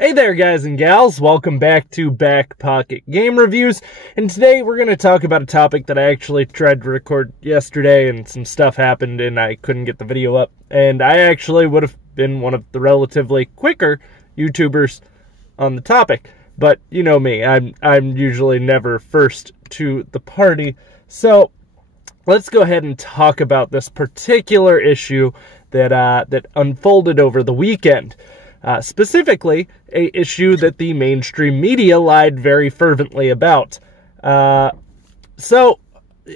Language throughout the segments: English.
Hey there guys and gals, welcome back to Back Pocket Game Reviews, and today we're going to talk about a topic that I actually tried to record yesterday and some stuff happened and I couldn't get the video up, and I actually would have been one of the relatively quicker YouTubers on the topic, but you know me, I'm usually never first to the party, so let's go ahead and talk about this particular issue that unfolded over the weekend. Specifically, a issue that the mainstream media lied very fervently about. So,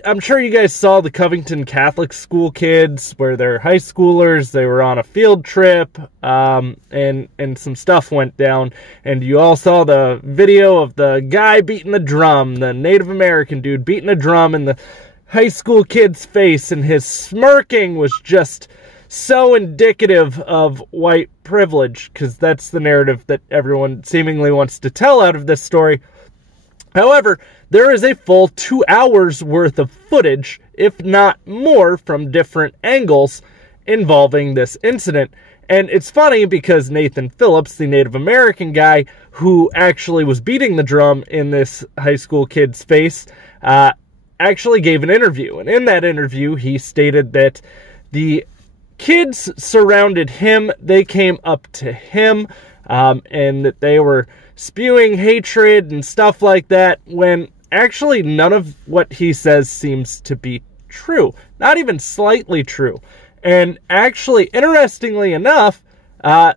I'm sure you guys saw the Covington Catholic school kids, where they're high schoolers, they were on a field trip, and some stuff went down, and you all saw the video of the guy beating the drum, the Native American dude beating a drum in the high school kid's face, and his smirking was just so indicative of white privilege, because that's the narrative that everyone seemingly wants to tell out of this story. However, there is a full 2 hours worth of footage, if not more, from different angles involving this incident. And it's funny because Nathan Phillips, the Native American guy who actually was beating the drum in this high school kid's face, actually gave an interview. And in that interview, he stated that the kids surrounded him, they came up to him, and that they were spewing hatred and stuff like that, when actually none of what he says seems to be true. Not even slightly true. And actually, interestingly enough,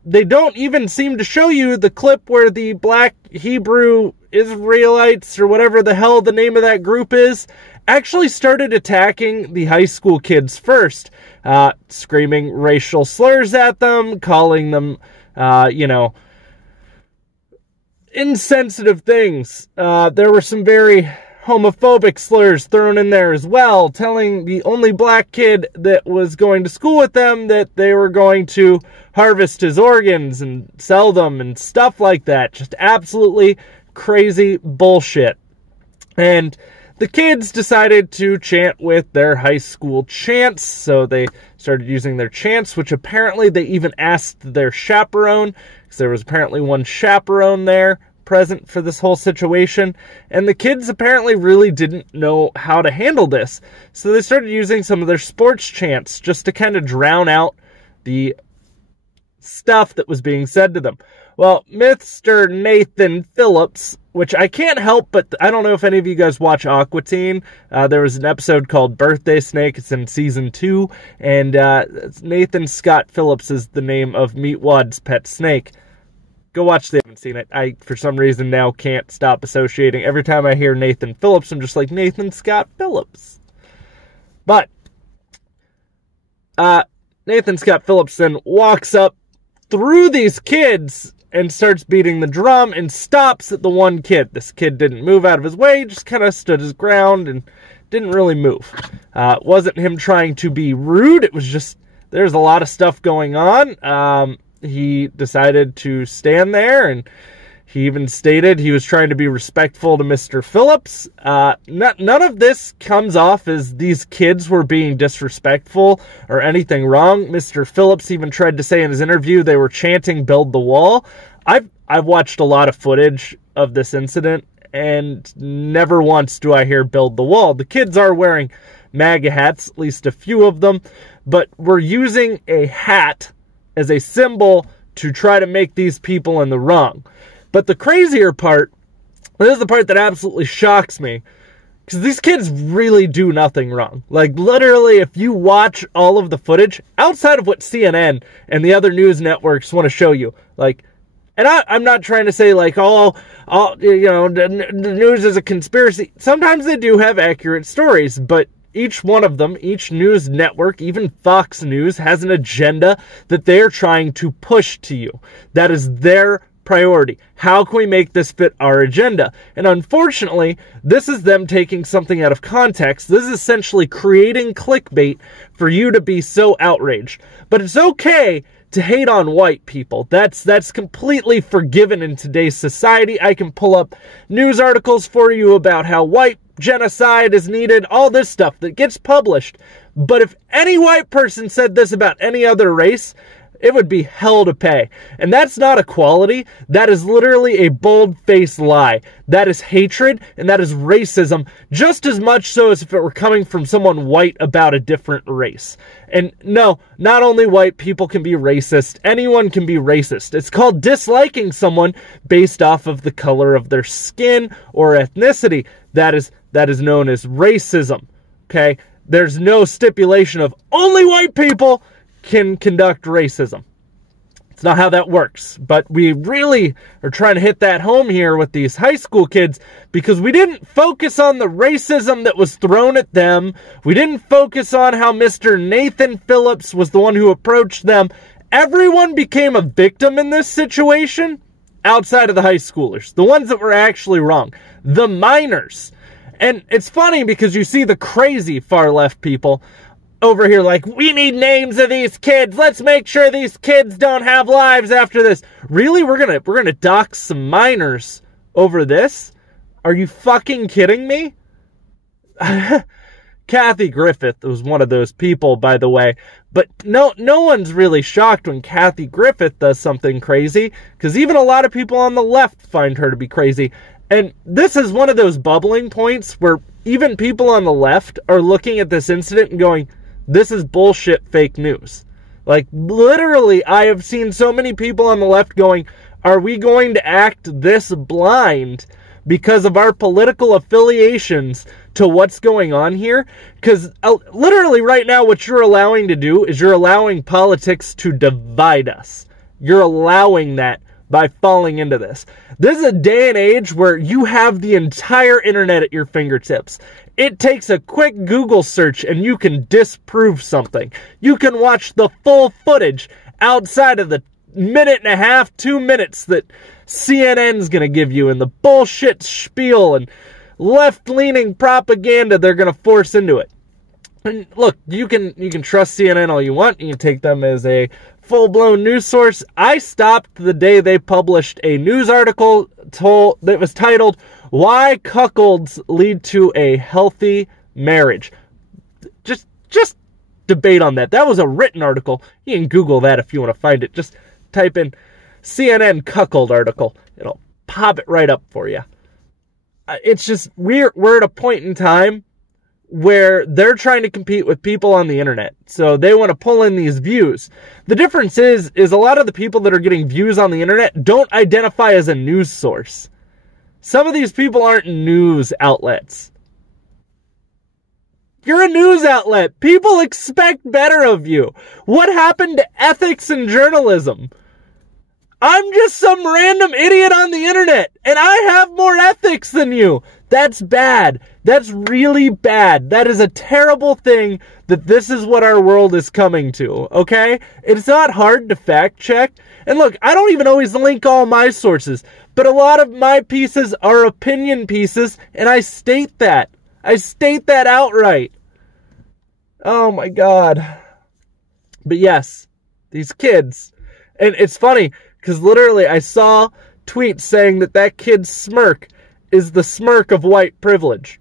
they don't even seem to show you the clip where the black Hebrew Israelites, or whatever the hell the name of that group is, actually started attacking the high school kids first, screaming racial slurs at them, calling them, insensitive things. There were some very homophobic slurs thrown in there as well, telling the only black kid that was going to school with them that they were going to harvest his organs and sell them and stuff like that. Just absolutely crazy bullshit. And the kids decided to chant with their high school chants, so they started using their chants, which apparently they even asked their chaperone, because there was apparently one chaperone there present for this whole situation, and the kids apparently really didn't know how to handle this, so they started using some of their sports chants just to kind of drown out the stuff that was being said to them. Well, Mr. Nathan Phillips, which I can't help, but I don't know if any of you guys watch Aqua Teen. There was an episode called Birthday Snake. It's in season 2, and Nathan Scott Phillips is the name of Meatwad's pet snake. Go watch. They haven't seen it. I, for some reason, now can't stop associating. Every time I hear Nathan Phillips, I'm just like, Nathan Scott Phillips. But Nathan Scott Phillips then walks up through these kids and starts beating the drum and stops at the one kid. This kid didn't move out of his way, just kind of stood his ground and didn't really move. It wasn't him trying to be rude, it was just, there's a lot of stuff going on. He decided to stand there, and he even stated he was trying to be respectful to Mr. Phillips. None of this comes off as these kids were being disrespectful or anything wrong. Mr. Phillips even tried to say in his interview they were chanting "Build the Wall." I've watched a lot of footage of this incident, and never once do I hear "Build the Wall." The kids are wearing MAGA hats, at least a few of them, but we're using a hat as a symbol to try to make these people in the wrong. But the crazier part, this is the part that absolutely shocks me, because these kids really do nothing wrong. Like, literally, if you watch all of the footage, outside of what CNN and the other news networks want to show you, like, and I'm not trying to say, like, the news is a conspiracy. Sometimes they do have accurate stories, but each one of them, each news network, even Fox News, has an agenda that they're trying to push to you. That is their priority. How can we make this fit our agenda? And unfortunately, this is them taking something out of context. This is essentially creating clickbait for you to be so outraged. But it's okay to hate on white people. That's completely forgiven in today's society. I can pull up news articles for you about how white genocide is needed, all this stuff that gets published. But if any white person said this about any other race, It would be hell to pay. And that's not equality. That is literally a bold-faced lie. That is hatred, and that is racism, just as much so as if it were coming from someone white about a different race. And no, not only white people can be racist, anyone can be racist. It's called disliking someone based off of the color of their skin or ethnicity. That is known as racism, okay? There's no stipulation of only white people can conduct racism. It's not how that works. But we really are trying to hit that home here with these high school kids because we didn't focus on the racism that was thrown at them. We didn't focus on how Mr. Nathan Phillips was the one who approached them. Everyone became a victim in this situation outside of the high schoolers, the ones that were actually wrong, the minors. And it's funny because you see the crazy far left people over here like, we need names of these kids. Let's make sure these kids don't have lives after this. Really? We're gonna dox some minors over this? Are you fucking kidding me? Kathy Griffith was one of those people, by the way. But no one's really shocked when Kathy Griffith does something crazy, because even a lot of people on the left find her to be crazy. And this is one of those bubbling points where even people on the left are looking at this incident and going, this is bullshit fake news. Like, literally, I have seen so many people on the left going, are we going to act this blind because of our political affiliations to what's going on here? Because literally right now what you're allowing to do is you're allowing politics to divide us. You're allowing that by falling into this. This is a day and age where you have the entire internet at your fingertips. It takes a quick Google search and you can disprove something. You can watch the full footage outside of the minute and a half, 2 minutes that CNN's gonna give you and the bullshit spiel and left-leaning propaganda they're gonna force into it. And look, you can trust CNN all you want. You can take them as a full-blown news source. I stopped the day they published a news article that was titled, "Why Cuckolds Lead to a Healthy Marriage." Just debate on that. That was a written article. You can Google that if you want to find it. Just type in CNN cuckold article. It'll pop it right up for you. It's just, we're at a point in time where they're trying to compete with people on the internet. So they want to pull in these views. The difference is a lot of the people that are getting views on the internet don't identify as a news source. Some of these people aren't news outlets. You're a news outlet. People expect better of you. What happened to ethics in journalism? I'm just some random idiot on the internet, and I have more ethics than you. That's bad. That's really bad. That is a terrible thing that this is what our world is coming to, okay? It's not hard to fact check. And look, I don't even always link all my sources, but a lot of my pieces are opinion pieces, and I state that. I state that outright. Oh my God. But yes, these kids. And it's funny, because literally I saw tweets saying that kid's smirk is the smirk of white privilege.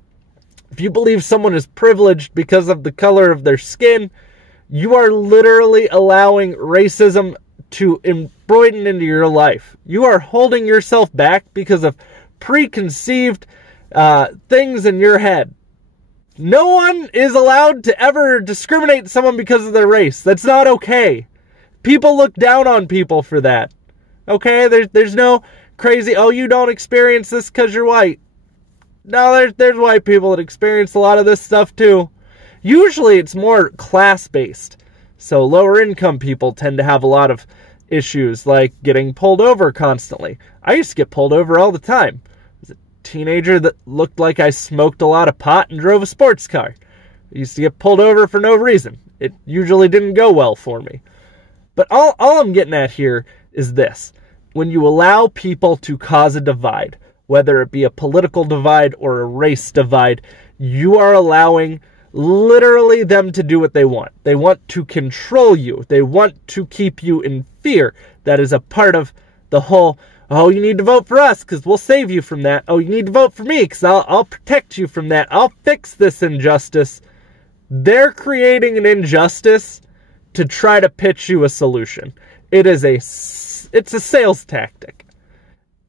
If you believe someone is privileged because of the color of their skin, you are literally allowing racism to embroider into your life. You are holding yourself back because of preconceived things in your head. No one is allowed to ever discriminate someone because of their race. That's not okay. People look down on people for that. Okay? There's no crazy, oh, you don't experience this because you're white. No, there's white people that experience a lot of this stuff too. Usually it's more class-based. So lower income people tend to have a lot of issues like getting pulled over constantly. I used to get pulled over all the time. I was a teenager that looked like I smoked a lot of pot and drove a sports car. I used to get pulled over for no reason. It usually didn't go well for me. But all I'm getting at here is this. When you allow people to cause a divide, whether it be a political divide or a race divide, you are allowing literally them to do what they want. They want to control you. They want to keep you in fear. That is a part of the whole, oh, you need to vote for us because we'll save you from that. Oh, you need to vote for me because I'll protect you from that. I'll fix this injustice. They're creating an injustice to try to pitch you a solution. It's a sales tactic.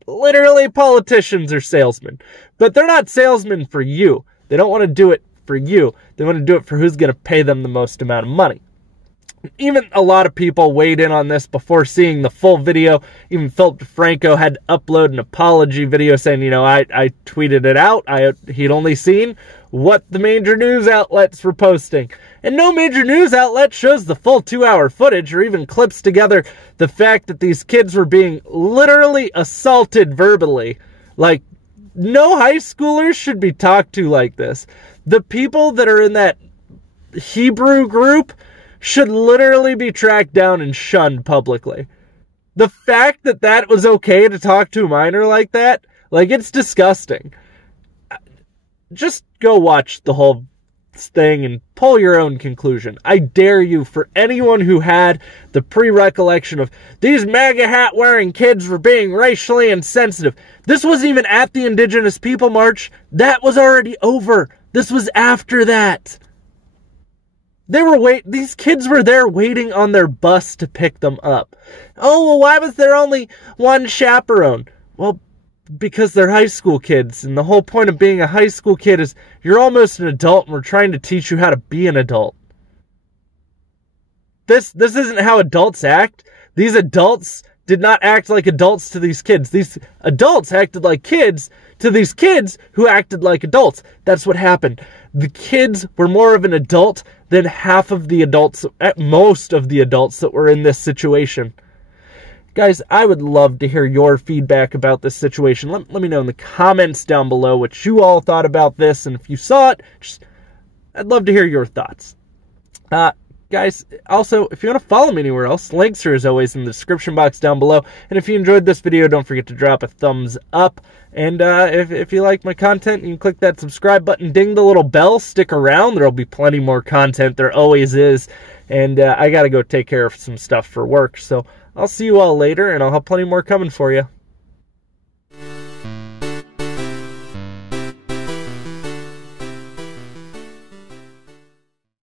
Literally, politicians are salesmen. But they're not salesmen for you. They don't want to do it for you. They want to do it for who's going to pay them the most amount of money. Even a lot of people weighed in on this before seeing the full video. Even Philip DeFranco had to upload an apology video saying, you know, I tweeted it out. He'd only seen what the major news outlets were posting. And no major news outlet shows the full 2-hour footage or even clips together the fact that these kids were being literally assaulted verbally. Like, no high schoolers should be talked to like this. The people that are in that Hebrew group should literally be tracked down and shunned publicly. The fact that that was okay to talk to a minor like that, like, it's disgusting. Just go watch the whole thing and pull your own conclusion. I dare you, for anyone who had the pre-recollection of these MAGA hat wearing kids were being racially insensitive. This wasn't even at the Indigenous People March. That was already over. This was after that. These kids were there waiting on their bus to pick them up. Oh, well, why was there only one chaperone? Well, because they're high school kids, and the whole point of being a high school kid is you're almost an adult, and we're trying to teach you how to be an adult. This isn't how adults act. These adults did not act like adults to these kids. These adults acted like kids to these kids who acted like adults. That's what happened. The kids were more of an adult than half of the adults, at most of the adults that were in this situation. Guys, I would love to hear your feedback about this situation. Let me know in the comments down below what you all thought about this, and if you saw it, I'd love to hear your thoughts. Guys, also, if you want to follow me anywhere else, links are as always in the description box down below. And if you enjoyed this video, don't forget to drop a thumbs up. And if you like my content, you can click that subscribe button, ding the little bell, stick around. There'll be plenty more content. There always is. And I got to go take care of some stuff for work. So I'll see you all later, and I'll have plenty more coming for you.